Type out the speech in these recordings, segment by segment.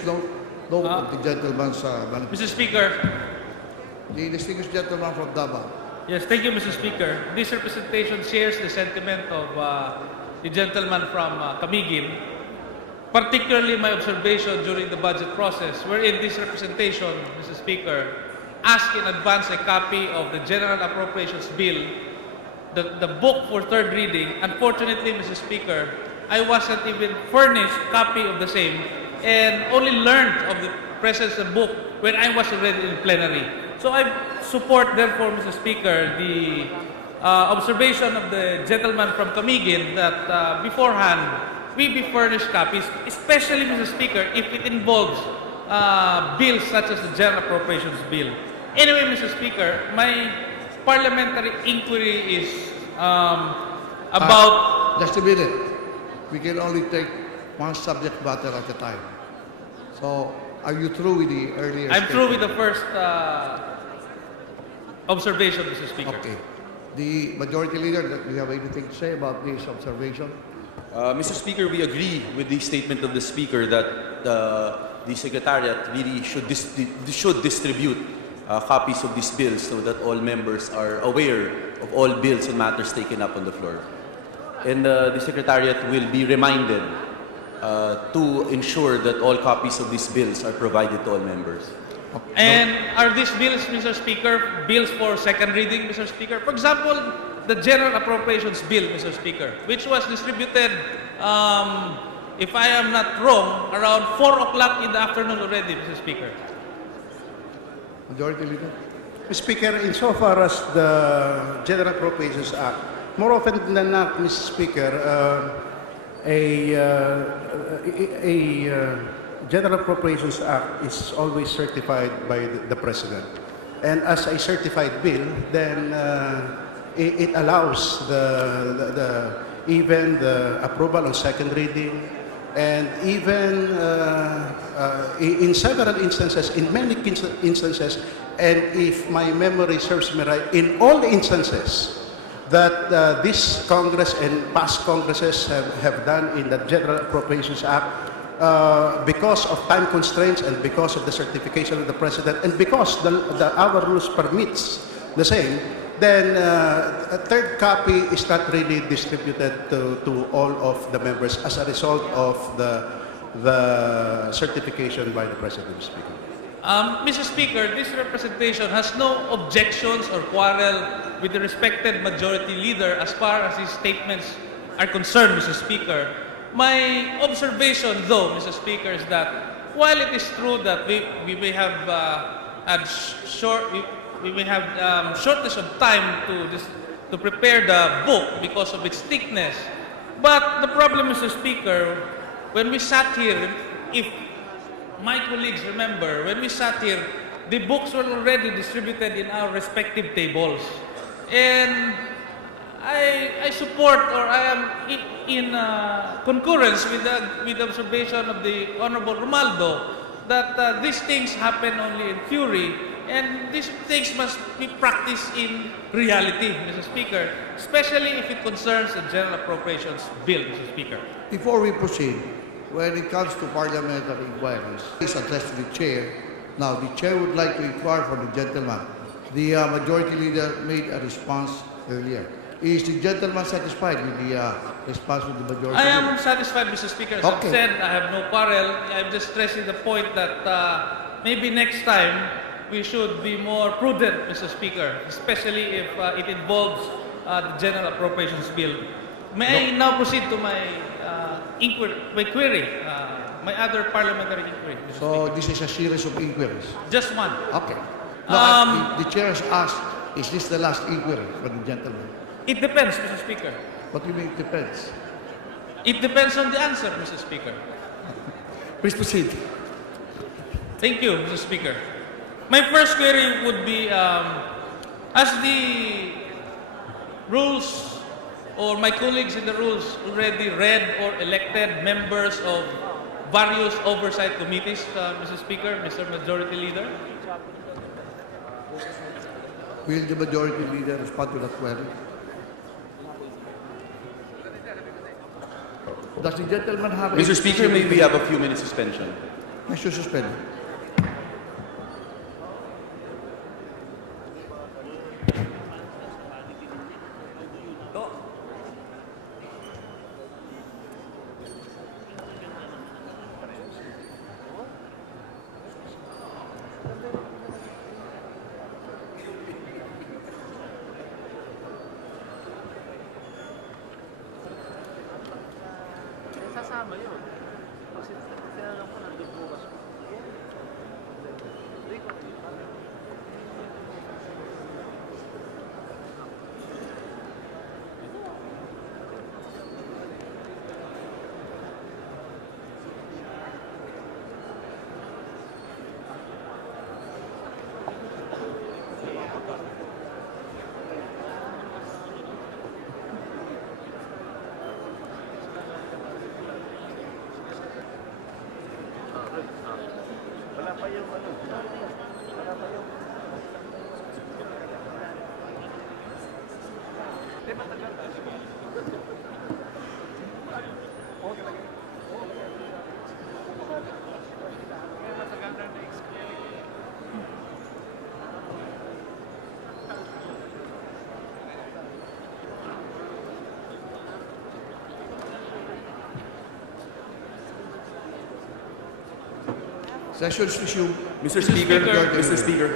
distinguished note of the gentleman's Mr. Speaker. The distinguished gentleman from Davao. Yes, thank you, Mr. Speaker. This representation shares the sentiment of the gentleman from Camiguin, particularly my observation during the budget process, wherein this representation, Mr. Speaker, asked in advance a copy of the General Appropriations Bill, the book for third reading. Unfortunately, Mr. Speaker, I wasn't even furnished a copy of the same and only learned of the presence of the book when I was already in plenary. So I support, therefore, Mr. Speaker, the observation of the gentleman from Camiguin that beforehand we be furnished copies, especially, Mr. Speaker, if it involves bills such as the General Appropriations Bill. Anyway, Mr. Speaker, my parliamentary inquiry is about... Just a minute. We can only take one subject matter at a time. So, are you through with the earlier I'm statement? through with the first observation, Mr. Speaker. Okay. The Majority Leader, do you have anything to say about this observation? Mr. Speaker, we agree with the statement of the Speaker that the Secretariat really should distribute copies of these bills so that all members are aware of all bills and matters taken up on the floor. And the Secretariat will be reminded to ensure that all copies of these bills are provided to all members. And are these bills, Mr. Speaker, bills for second reading, Mr. Speaker? For example, the General Appropriations Bill, Mr. Speaker, which was distributed, if I am not wrong, around 4 o'clock in the afternoon already, Mr. Speaker. Majority Leader? Mr. Speaker, insofar as the General Appropriations Act, more often than not, Mr. Speaker, a General Appropriations Act is always certified by the President. And as a certified bill, then it allows even the approval on second reading, and even in several instances, in many instances, and if my memory serves me right, in all instances that this Congress and past Congresses have done in the General Appropriations Act, because of time constraints and because of the certification of the President and because our rules permits the same, then a third copy is not really distributed to all of the members as a result of the certification by the President, Speaker. Mr. Speaker, this representation has no objections or quarrel with the respected Majority Leader as far as his statements are concerned, Mr. Speaker. My observation, though, Mr. Speaker, is that while it is true that we may have shortness of time to prepare the book because of its thickness, but the problem, Mr. Speaker, when we sat here, if my colleagues remember, when we sat here, the books were already distributed in our respective tables. And I support, or I am in concurrence with the observation of the Honorable Romaldo that these things happen only in theory, and these things must be practiced in reality, Mr. Speaker, especially if it concerns the General Appropriations Bill, Mr. Speaker. Before we proceed, when it comes to parliamentary inquiries, please address to the Chair. Now, the Chair would like to inquire for the gentleman. The Majority Leader made a response earlier. Is the gentleman satisfied with the response of the Majority I Leader? am satisfied, Mr. Speaker. As I've said, I have no quarrel. I'm just stressing the point that maybe next time we should be more prudent, Mr. Speaker, especially if it involves the General Appropriations Bill. May I now proceed to my query, my other parliamentary inquiry, Mr. So, Speaker. this is a series of inquiries. Just one. Okay. Now, the Chair has asked, is this the last inquiry for the gentleman? It depends, Mr. Speaker. What do you mean it depends? It depends on the answer, Mr. Speaker. Please proceed. Thank you, Mr. Speaker. My first query would be, as the rules or my colleagues in the rules already read or elected members of various oversight committees, Mr. Speaker, Mr. Majority Leader. Will the Majority Leader respond to that query? Does the gentleman have... Mr. Speaker, may we have a few minutes suspension? Question suspended. Sasama yun. Kasi tinanong ko nandun bukas. Session is resumed. Mr. Speaker, Speaker. Mr. Speaker,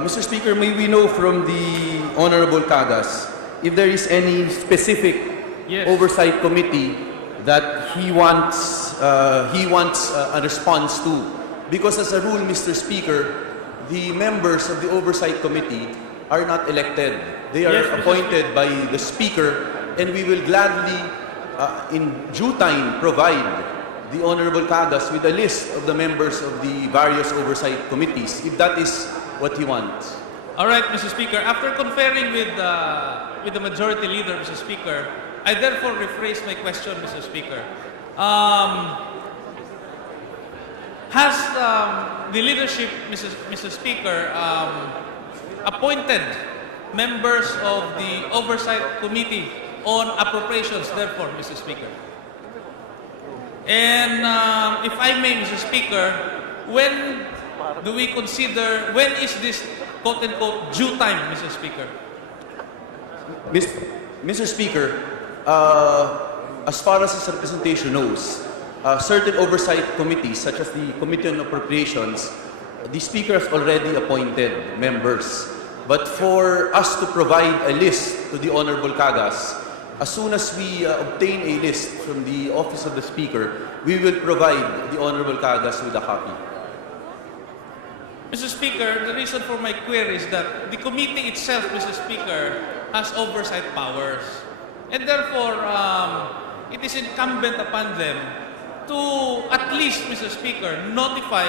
Mr. Speaker, may we know from the Honorable Cagas if there is any specific Yes. oversight committee that he wants a response to? Because as a rule, Mr. Speaker, the members of the oversight committee are not elected. They are Yes, Mr. appointed by the Speaker, and we will gladly, in due time, provide the Honorable Cagas with a list of the members of the various oversight committees, if that is what he wants. All right, Mr. Speaker. After conferring with the Majority Leader, Mr. Speaker, I therefore rephrase my question, Mr. Speaker. Has the leadership, Mr. Speaker, appointed members of the Oversight Committee on Appropriations, therefore, Mr. Speaker? And if I may, Mr. Speaker, when is this quote-unquote due time, Mr. Speaker? Mr. Speaker, as far as his representation knows, certain oversight committees, such as the Committee on Appropriations, the Speaker has already appointed members. But for us to provide a list to the Honorable Cagas, as soon as we obtain a list from the Office of the Speaker, we will provide the Honorable Cagas with a copy. Mr. Speaker, the reason for my query is that the committee itself, Mr. Speaker, has oversight powers. And therefore, it is incumbent upon them to at least, Mr. Speaker, notify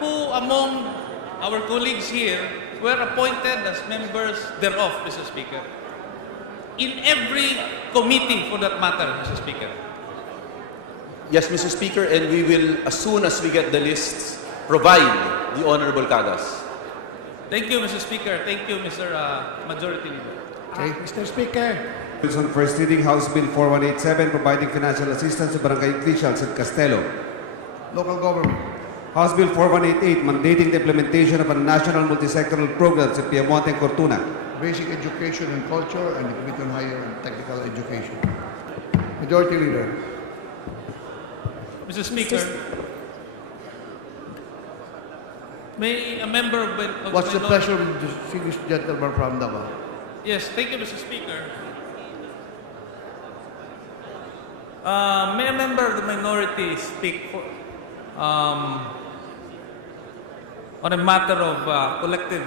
who among our colleagues here were appointed as members thereof, Mr. Speaker. In every committee, for that matter, Mr. Speaker. Yes, Mr. Speaker, and we will, as soon as we get the lists, provide the Honorable Cagas. Thank you, Mr. Speaker. Thank you, Mr. Majority Leader. Okay. Mr. Speaker, Bills on first reading, House Bill 4187, providing financial assistance to barangay officials in Castelo. Local government. House Bill 4188, mandating the implementation of a national multisectoral program in Piemonte and Cortuna. Basic education and culture, and the Committee on Higher and Technical Education. Majority Leader. Mr. Speaker, may a member of What's the minority- pleasure of the distinguished gentleman from Davao? Yes, thank you, Mr. Speaker. May a member of the minority speak for, on a matter of collective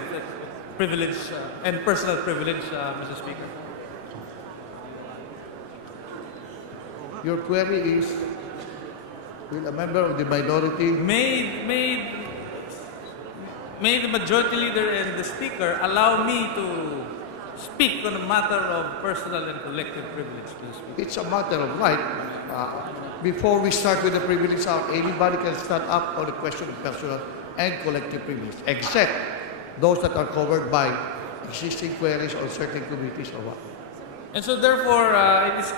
privilege and personal privilege, Mr. Speaker? Your query is, will a member of the minority May the Majority Leader and the Speaker allow me to speak on a matter of personal and collective privilege, Mr. Speaker? It's a matter of right. Before we start with the privilege hour, anybody can stand up on the question of personal and collective privilege, except those that are covered by existing queries on certain committees or what. And so therefore, it is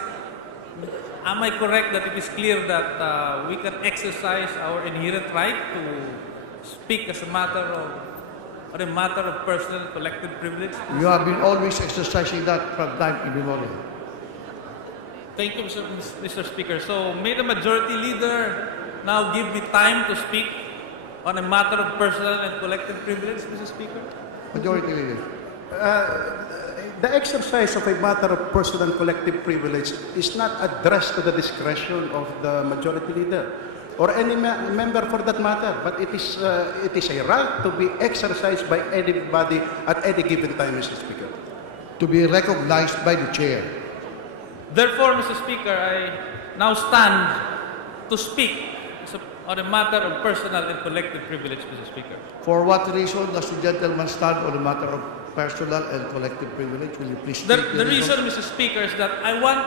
am I correct that it is clear that we can exercise our inherent right to speak as a matter of personal collective privilege? You have been always exercising that from time immemorial. Thank you, Mr. Speaker. So, may the majority leader now give me time to speak on a matter of personal and collective privilege, Mr. Speaker? Majority Leader. The exercise of a matter of personal and collective privilege is not addressed to the discretion of the majority leader or any member for that matter, but it is a right to be exercised by anybody at any given time, Mr. Speaker. To be recognized by the chair. Therefore, Mr. Speaker, I now stand to speak on a matter of personal and collective privilege, Mr. Speaker. For what reason does the gentleman stand on a matter of personal and collective privilege? Will you please The state reason, Mr. Speaker, is that I want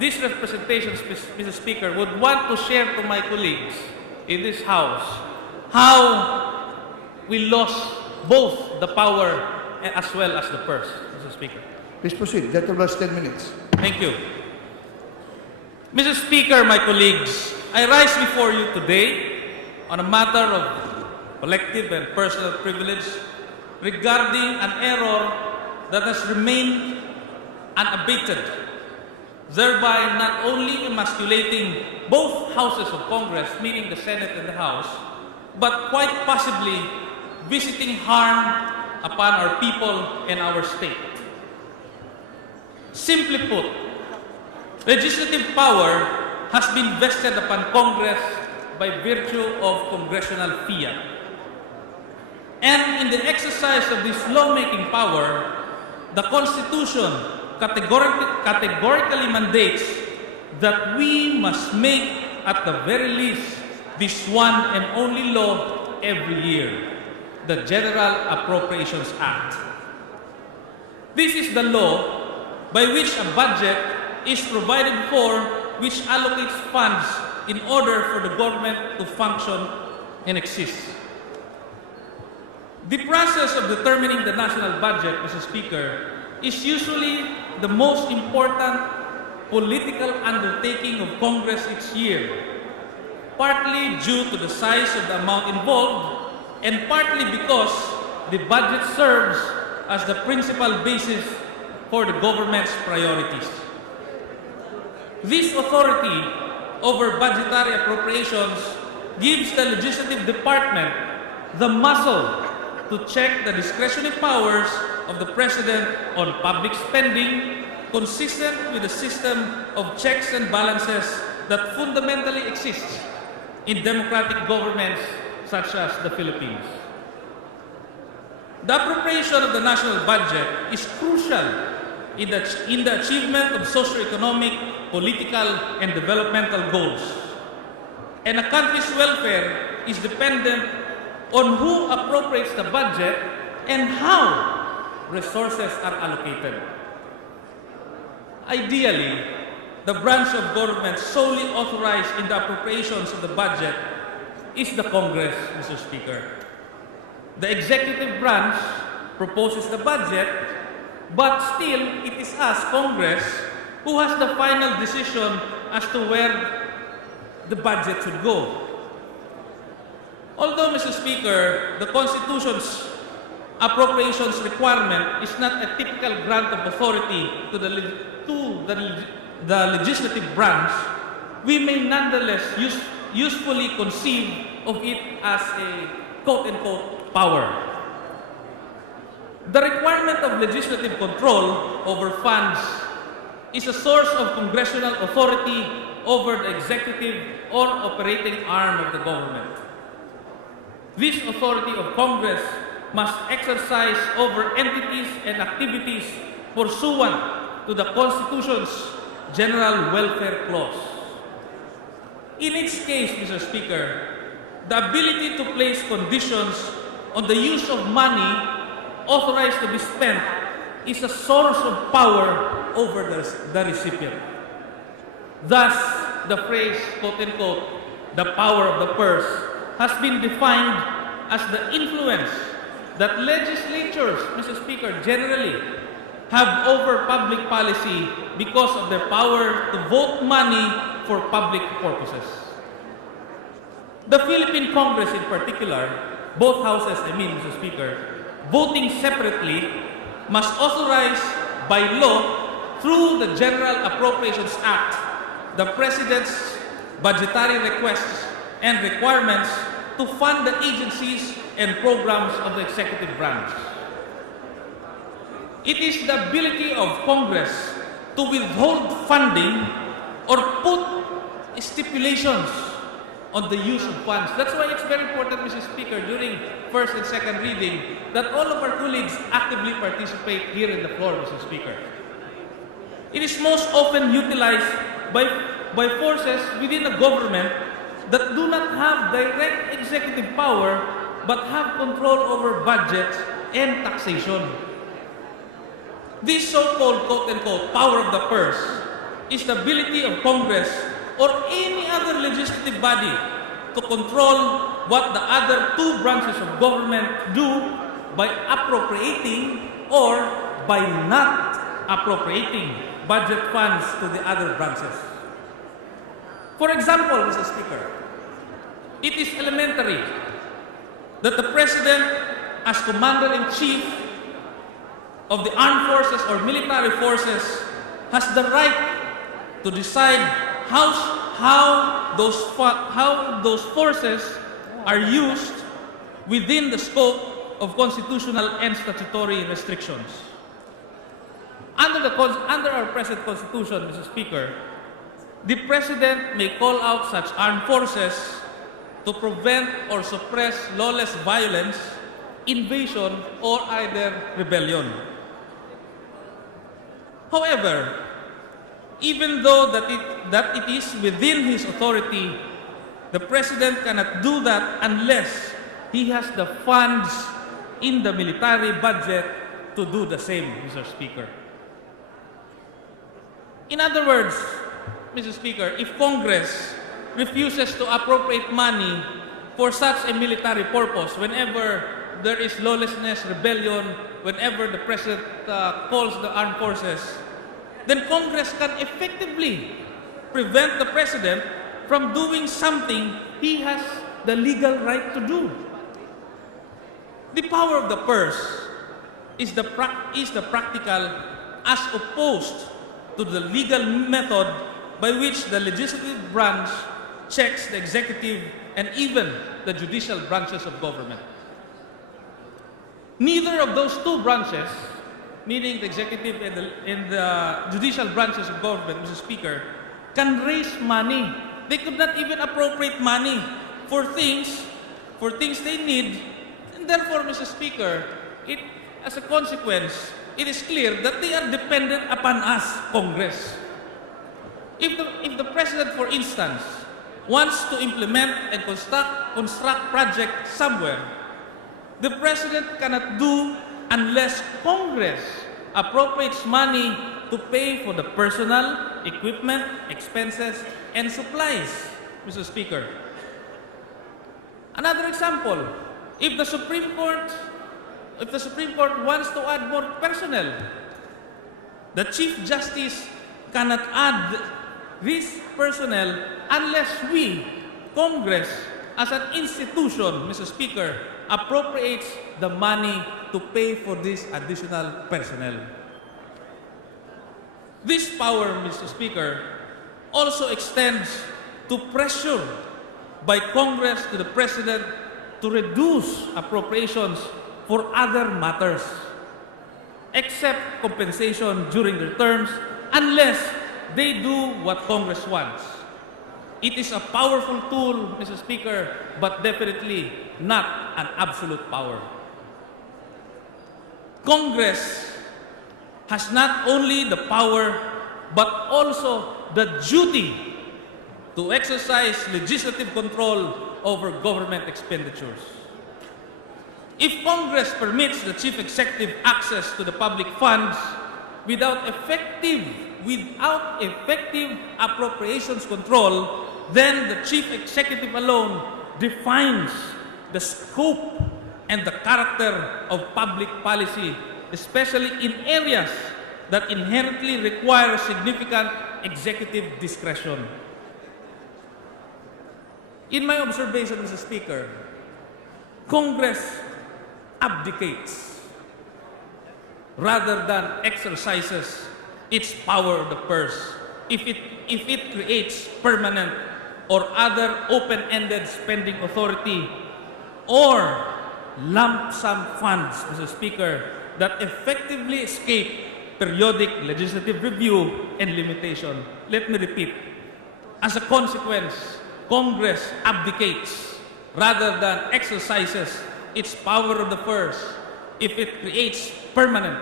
these representations, Mr. Speaker, would want to share to my colleagues in this House how we lost both the power and as well as the purse, Mr. Speaker. Please proceed. Gentleman's 10 minutes. Thank you. Mr. Speaker, my colleagues, I rise before you today on a matter of collective and personal privilege regarding an error that has remained unabated, thereby not only emasculating both houses of Congress, meaning the Senate and the House, but quite possibly visiting harm upon our people and our state. Simply put, legislative power has been vested upon Congress by virtue of congressional fiat. And in the exercise of this lawmaking power, the Constitution categorically mandates that we must make, at the very least, this one and only law every year, the General Appropriations Act. This is the law by which a budget is provided for, which allocates funds in order for the government to function and exist. The process of determining the national budget, Mr. Speaker, is usually the most important political undertaking of Congress each year, partly due to the size of the amount involved and partly because the budget serves as the principal basis for the government's priorities. This authority over budgetary appropriations gives the legislative department the muscle to check the discretionary powers of the President on public spending, consistent with the system of checks and balances that fundamentally exists in democratic governments such as the Philippines. The appropriation of the national budget is crucial in the achievement of socio-economic, political, and developmental goals. And a country's welfare is dependent on who appropriates the budget and how resources are allocated. Ideally, the branch of government solely authorized in the appropriations of the budget is the Congress, Mr. Speaker. The executive branch proposes the budget, but still it is us, Congress, who has the final decision as to where the budget should go. Although, Mr. Speaker, the Constitution's appropriations requirement is not a typical grant of authority to the legislative branch, we may nonetheless usefully conceive of it as a quote-unquote power. The requirement of legislative control over funds is a source of congressional authority over the executive or operating arm of the government. This authority of Congress must exercise over entities and activities pursuant to the Constitution's General Welfare Clause. In each case, Mr. Speaker, the ability to place conditions on the use of money authorized to be spent is a source of power over the recipient. Thus, the phrase, quote-unquote, the power of the purse, has been defined as the influence that legislatures, Mr. Speaker, generally have over public policy because of their power to vote money for public purposes. The Philippine Congress in particular, both houses, Mr. Speaker, voting separately must authorize by law through the General Appropriations Act the President's budgetary requests and requirements to fund the agencies and programs of the executive branch. It is the ability of Congress to withhold funding or put stipulations on the use of funds. That's why it's very important, Mr. Speaker, during first and second reading, that all of our colleagues actively participate here in the floor, Mr. Speaker. It is most often utilized by forces within the government that do not have direct executive power but have control over budgets and taxation. This so-called, quote-unquote, power of the purse is the ability of Congress or any other legislative body to control what the other two branches of government do by appropriating or by not appropriating budget funds to the other branches. For example, Mr. Speaker, it is elementary that the President, as Commander-in-Chief of the armed forces or military forces, has the right to decide how those forces are used within the scope of constitutional and statutory restrictions. Under our present Constitution, Mr. Speaker, the President may call out such armed forces to prevent or suppress lawless violence, invasion, or either rebellion. However, even though that it is within his authority, the President cannot do that unless he has the funds in the military budget to do the same, Mr. Speaker. In other words, Mr. Speaker, if Congress refuses to appropriate money for such a military purpose, whenever there is lawlessness, rebellion, whenever the President calls the armed forces, then Congress can effectively prevent the President from doing something he has the legal right to do. The power of the purse is the practical as opposed to the legal method by which the legislative branch checks the executive and even the judicial branches of government. Neither of those two branches, meaning the executive and the judicial branches of government, Mr. Speaker, can raise money. They could not even appropriate money for things they need. And therefore, Mr. Speaker, as a consequence, it is clear that they are dependent upon us, Congress. If the President, for instance, wants to implement and construct project somewhere, the President cannot do unless Congress appropriates money to pay for the personnel, equipment, expenses, and supplies, Mr. Speaker. Another example, if the Supreme Court wants to add more personnel, the Chief Justice cannot add this personnel unless we, Congress, as an institution, Mr. Speaker, appropriates the money to pay for this additional personnel. This power, Mr. Speaker, also extends to pressure by Congress to the President to reduce appropriations for other matters, except compensation during their terms, unless they do what Congress wants. It is a powerful tool, Mr. Speaker, but definitely not an absolute power. Congress has not only the power, but also the duty to exercise legislative control over government expenditures. If Congress permits the Chief Executive access to the public funds without effective appropriations control, then the Chief Executive alone defines the scope and the character of public policy, especially in areas that inherently require significant executive discretion. In my observation, Mr. Speaker, Congress abdicates rather than exercises its power of the purse if it creates permanent or other open-ended spending authority or lump sum funds, Mr. Speaker, that effectively escape periodic legislative review and limitation. Let me repeat. As a consequence, Congress abdicates rather than exercises its power of the purse if it creates permanent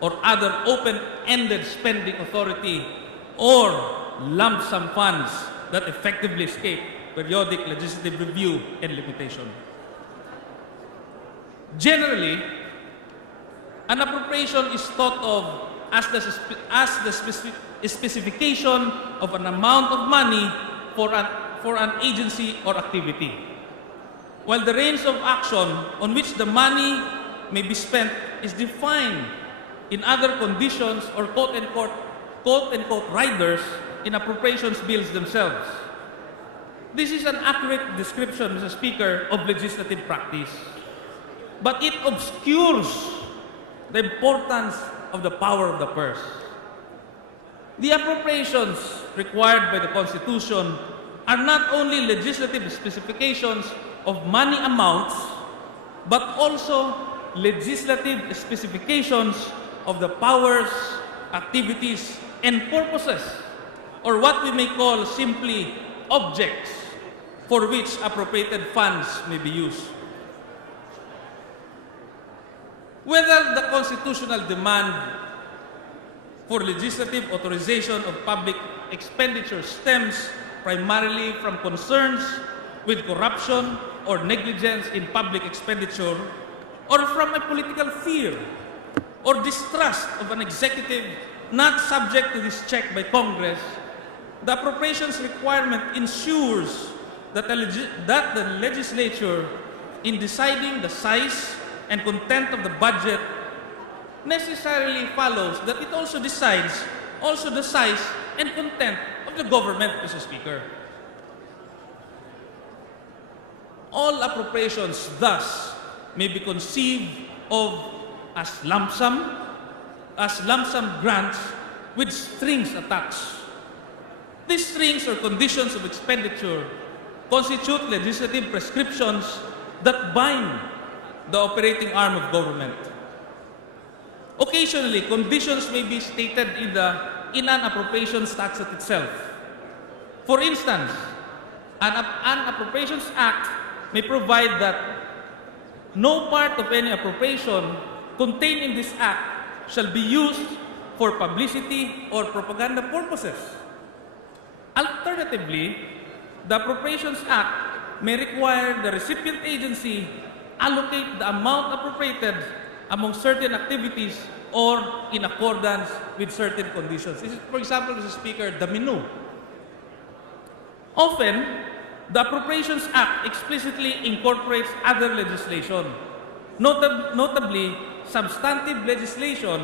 or other open-ended spending authority or lump sum funds that effectively escape periodic legislative review and limitation. Generally, an appropriation is thought of as the specification of an amount of money for an agency or activity, while the range of action on which the money may be spent is defined in other conditions or quote-unquote riders in appropriations bills themselves. This is an accurate description, Mr. Speaker, of legislative practice, but it obscures the importance of the power of the purse. The appropriations required by the Constitution are not only legislative specifications of money amounts, but also legislative specifications of the powers, activities, and purposes, or what we may call simply objects for which appropriated funds may be used. Whether the constitutional demand for legislative authorization of public expenditure stems primarily from concerns with corruption or negligence in public expenditure, or from a political fear or distrust of an executive not subject to this check by Congress, the appropriations requirement ensures that the legislature, in deciding the size and content of the budget, necessarily follows that it also decides the size and content of the government, Mr. Speaker. All appropriations thus may be conceived of as lump sum grants with strings attached. These strings or conditions of expenditure constitute legislative prescriptions that bind the operating arm of government. Occasionally, conditions may be stated in an appropriations statute itself. For instance, an Appropriations Act may provide that no part of any appropriation contained in this act shall be used for publicity or propaganda purposes. Alternatively, the Appropriations Act may require the recipient agency allocate the amount appropriated among certain activities or in accordance with certain conditions. This is, for example, Mr. Speaker, the menu. Often, the Appropriations Act explicitly incorporates other legislation, notably substantive legislation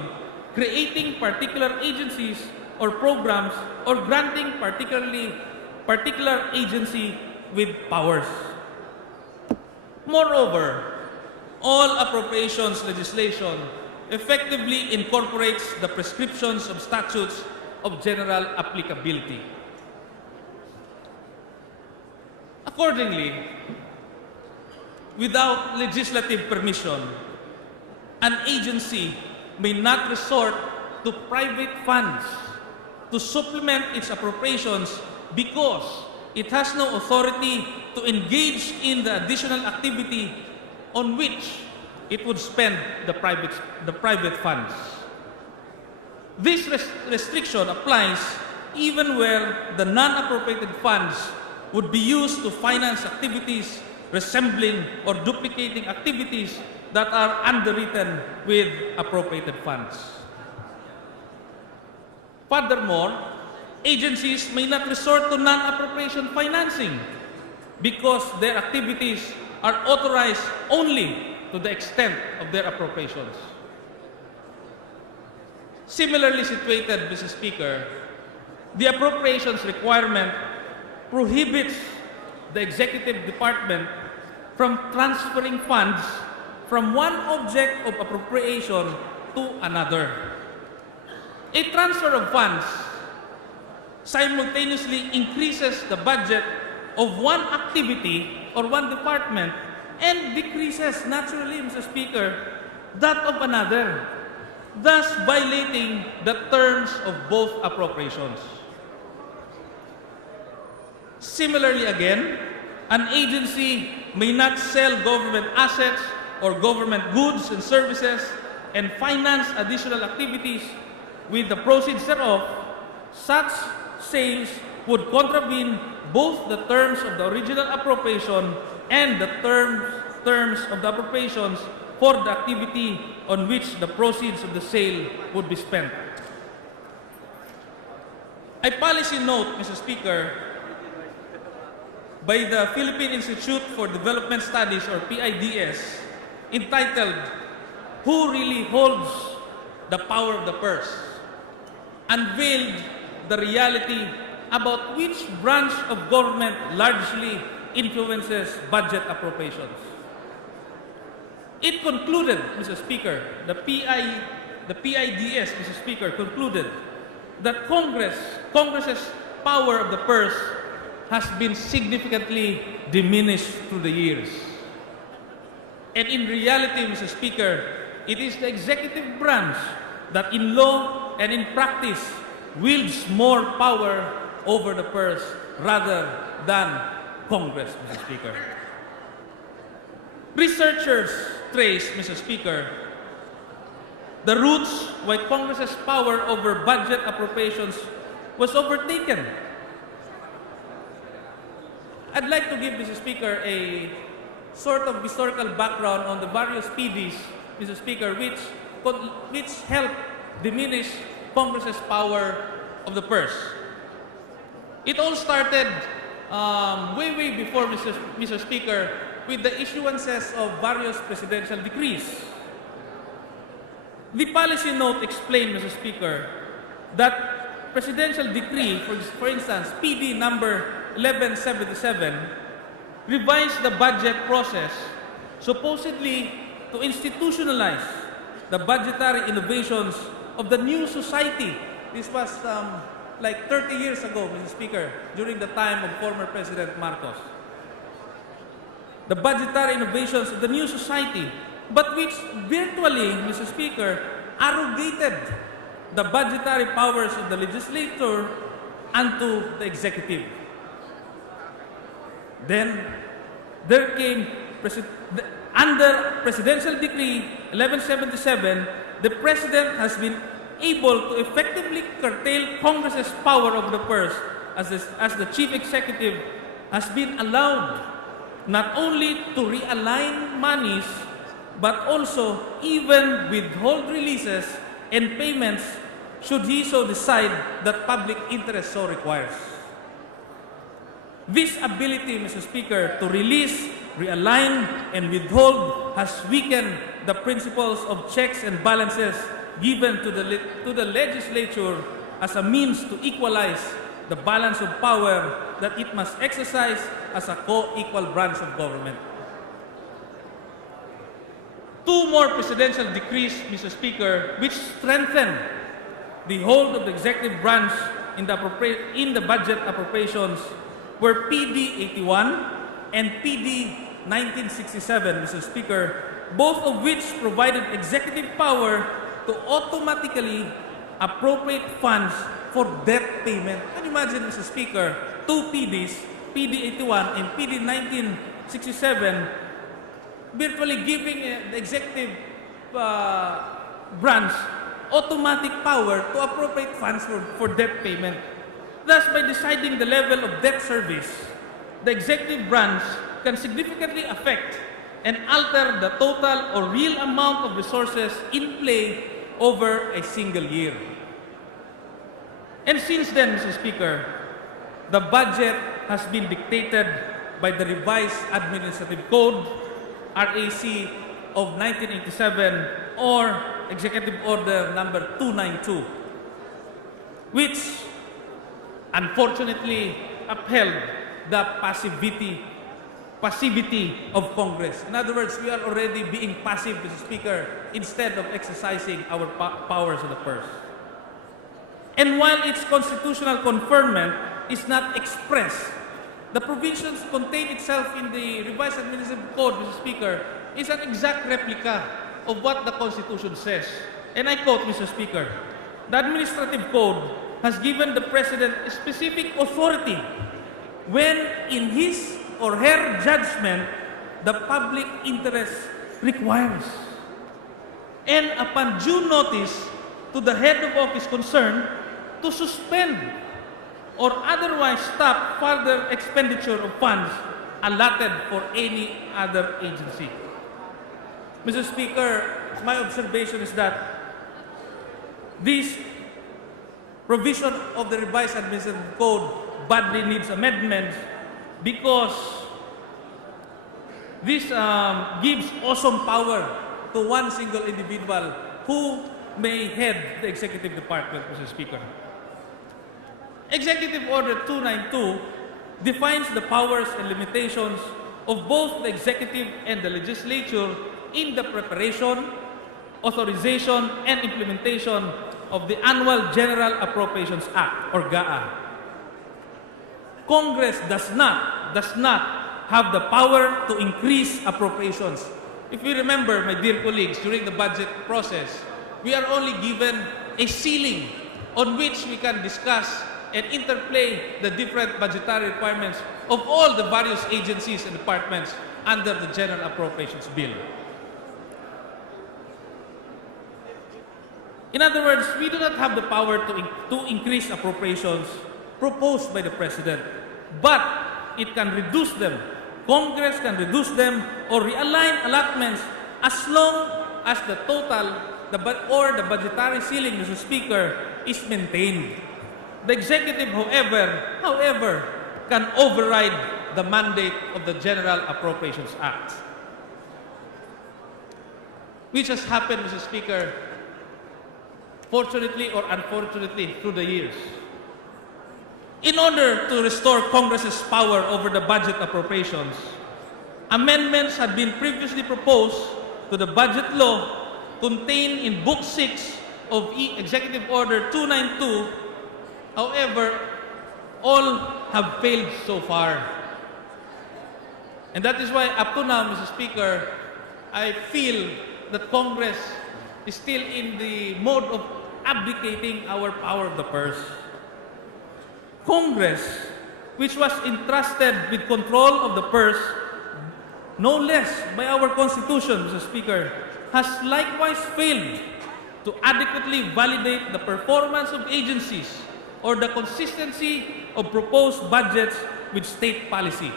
creating particular agencies or programs or granting particular agency with powers. Moreover, all appropriations legislation effectively incorporates the prescriptions of statutes of general applicability. Accordingly, without legislative permission, an agency may not resort to private funds to supplement its appropriations because it has no authority to engage in the additional activity on which it would spend the private funds. This restriction applies even where the non-appropriated funds would be used to finance activities resembling or duplicating activities that are underwritten with appropriated funds. Furthermore, agencies may not resort to non-appropriation financing because their activities are authorized only to the extent of their appropriations. Similarly situated, Mr. Speaker, the appropriations requirement prohibits the executive department from transferring funds from one object of appropriation to another. A transfer of funds simultaneously increases the budget of one activity or one department and decreases, naturally, Mr. Speaker, that of another, thus violating the terms of both appropriations. Similarly again, an agency may not sell government assets or government goods and services and finance additional activities with the proceeds thereof. Such sales would contravene both the terms of the original appropriation and the terms of the appropriations for the activity on which the proceeds of the sale would be spent. A policy note, Mr. Speaker, by the Philippine Institute for Development Studies, or PIDS, entitled "Who Really Holds the Power of the Purse?" unveiled the reality about which branch of government largely influences budget appropriations. It concluded, Mr. Speaker, the PIDS, Mr. Speaker, concluded that Congress's power of the purse has been significantly diminished through the years. And in reality, Mr. Speaker, it is the executive branch that in law and in practice wields more power over the purse rather than Congress, Mr. Speaker. Researchers trace, Mr. Speaker, the roots why Congress's power over budget appropriations was overtaken. I'd like to give, Mr. Speaker, a sort of historical background on the various PDs, Mr. Speaker, which helped diminish Congress's power of the purse. It all started way before, Mr. Speaker, with the issuances of various presidential decrees. The policy note explained, Mr. Speaker, that presidential decree, for instance, PD number 1177, revised the budget process supposedly to institutionalize the budgetary innovations of the new society. This was like 30 years ago, Mr. Speaker, during the time of former President Marcos. The budgetary innovations of the new society, but which virtually, Mr. Speaker, arrogated the budgetary powers of the legislature unto the executive. Then, there came, under Presidential Decree 1177, the President has been able to effectively curtail Congress's power over the purse as the Chief Executive has been allowed not only to realign monies, but also even withhold releases and payments should he so decide that public interest so requires. This ability, Mr. Speaker, to release, realign, and withhold has weakened the principles of checks and balances given to the legislature as a means to equalize the balance of power that it must exercise as a co-equal branch of government. Two more presidential decrees, Mr. Speaker, which strengthen the hold of the executive branch in the budget appropriations were PD 81 and PD 1967, Mr. Speaker, both of which provided executive power to automatically appropriate funds for debt payment. Can you imagine, Mr. Speaker, two PDs, PD 81 and PD 1967, virtually giving the executive branch automatic power to appropriate funds for debt payment. Thus, by deciding the level of debt service, the executive branch can significantly affect and alter the total or real amount of resources in play over a single year. And since then, Mr. Speaker, the budget has been dictated by the revised Administrative Code, RAC of 1987, or Executive Order number 292, which unfortunately upheld the passivity of Congress. In other words, we are already being passive, Mr. Speaker, instead of exercising our powers of the purse. And while its constitutional conferment is not expressed, the provisions contained itself in the revised administrative code, Mr. Speaker, is an exact replica of what the Constitution says. And I quote, Mr. Speaker, the administrative code has given the President specific authority when in his or her judgment the public interest requires. And upon due notice to the head of office concerned, to suspend or otherwise stop further expenditure of funds allotted for any other agency. Mr. Speaker, my observation is that this provision of the revised administrative code badly needs amendments because this gives awesome power to one single individual who may head the executive department, Mr. Speaker. Executive Order 292 defines the powers and limitations of both the executive and the legislature in the preparation, authorization, and implementation of the Annual General Appropriations Act, or GAA. Congress does not have the power to increase appropriations. If you remember, my dear colleagues, during the budget process, we are only given a ceiling on which we can discuss and interplay the different budgetary requirements of all the various agencies and departments under the General Appropriations Bill. In other words, we do not have the power to increase appropriations proposed by the President, but it can reduce them. Congress can reduce them or realign allotments as long as the total or the budgetary ceiling, Mr. Speaker, is maintained. The executive, however, can override the mandate of the General Appropriations Act, which has happened, Mr. Speaker, fortunately or unfortunately through the years. In order to restore Congress's power over the budget appropriations, amendments had been previously proposed to the budget law contained in Book 6 of Executive Order 292. However, all have failed so far. And that is why up to now, Mr. Speaker, I feel that Congress is still in the mode of abdicating our power of the purse. Congress, which was entrusted with control of the purse, no less by our Constitution, Mr. Speaker, has likewise failed to adequately validate the performance of agencies or the consistency of proposed budgets with state policy.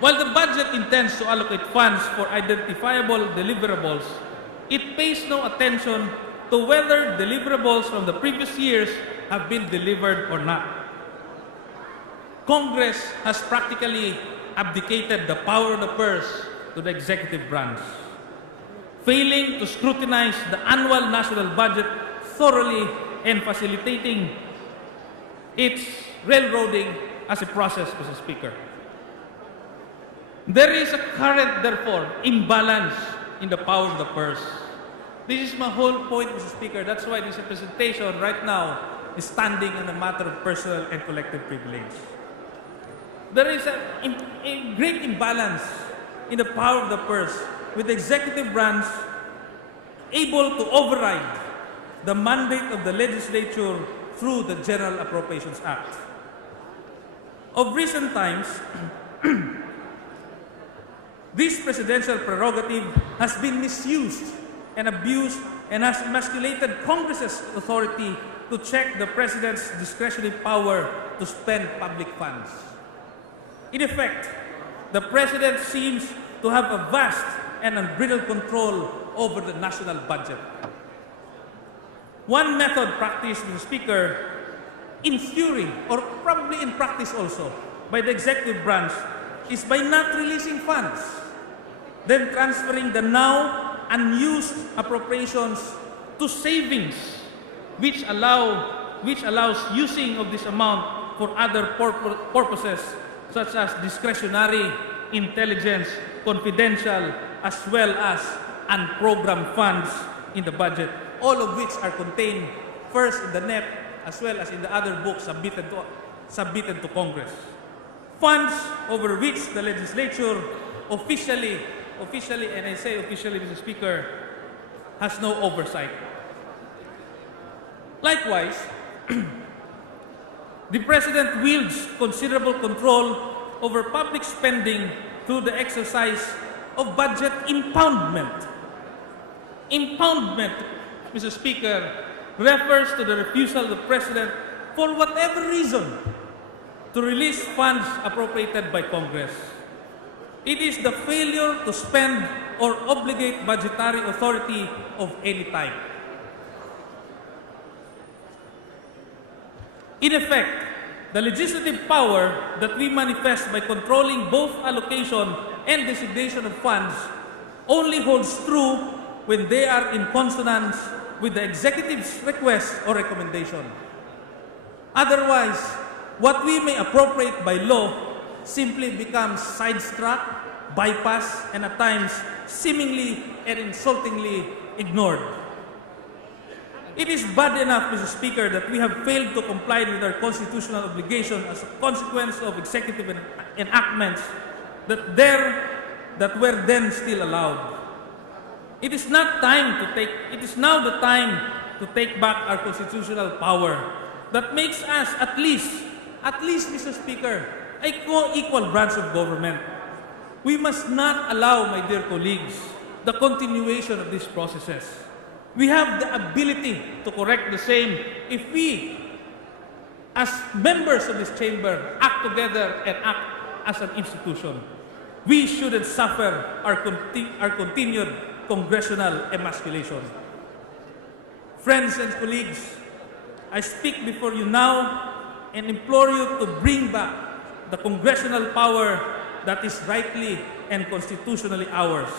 While the budget intends to allocate funds for identifiable deliverables, it pays no attention to whether deliverables from the previous years have been delivered or not. Congress has practically abdicated the power of the purse to the executive branch, failing to scrutinize the annual national budget thoroughly and facilitating its railroading as a process, Mr. Speaker. There is a current, therefore, imbalance in the power of the purse. This is my whole point, Mr. Speaker. That's why this representation right now is standing on a matter of personal and collective privilege. There is a great imbalance in the power of the purse, with the executive branch able to override the mandate of the legislature through the General Appropriations Act. Of recent times, this presidential prerogative has been misused and abused and has emasculated Congress's authority to check the President's discretionary power to spend public funds. In effect, the President seems to have a vast and unbridled control over the national budget. One method practiced, Mr. Speaker, in theory or probably in practice also by the executive branch is by not releasing funds, then transferring the now unused appropriations to savings, which allows using of this amount for other purposes such as discretionary, intelligence, confidential, as well as unprogrammed funds in the budget, all of which are contained first in the NEP as well as in the other books submitted to Congress. Funds over which the legislature officially, and I say officially, Mr. Speaker, has no oversight. Likewise, the President wields considerable control over public spending through the exercise of budget impoundment. Impoundment, Mr. Speaker, refers to the refusal of the President, for whatever reason, to release funds appropriated by Congress. It is the failure to spend or obligate budgetary authority of any type. In effect, the legislative power that we manifest by controlling both allocation and designation of funds only holds true when they are in consonance with the executive's request or recommendation. Otherwise, what we may appropriate by law simply becomes sidetracked, bypassed, and at times seemingly and insultingly ignored. It is bad enough, Mr. Speaker, that we have failed to comply with our constitutional obligation as a consequence of executive enactments that were then still allowed. It is now the time to take back our constitutional power that makes us at least, Mr. Speaker, a co-equal branch of government. We must not allow, my dear colleagues, the continuation of these processes. We have the ability to correct the same if we, as members of this chamber, act together and act as an institution. We shouldn't suffer our continued congressional emasculation. Friends and colleagues, I speak before you now and implore you to bring back the congressional power that is rightly and constitutionally ours.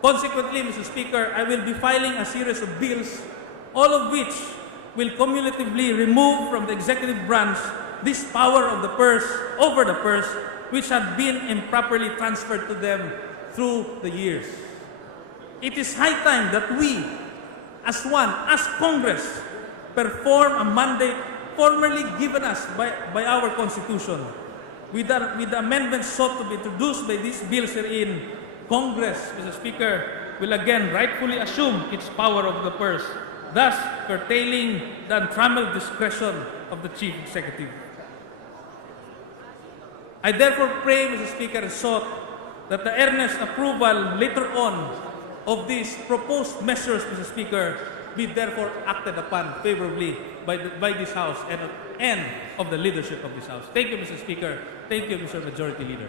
Consequently, Mr. Speaker, I will be filing a series of bills, all of which will cumulatively remove from the executive branch this power of the purse over the purse, which had been improperly transferred to them through the years. It is high time that we, as Congress, perform a mandate formerly given us by our Constitution. With the amendments sought to be introduced by these bills herein, Congress, Mr. Speaker, will again rightfully assume its power of the purse, thus curtailing the untrammeled discretion of the Chief Executive. I therefore pray, Mr. Speaker, and sought that the earnest approval later on of these proposed measures, Mr. Speaker, be therefore acted upon favorably by this House and of the leadership of this House. Thank you, Mr. Speaker. Thank you, Mr. Majority Leader.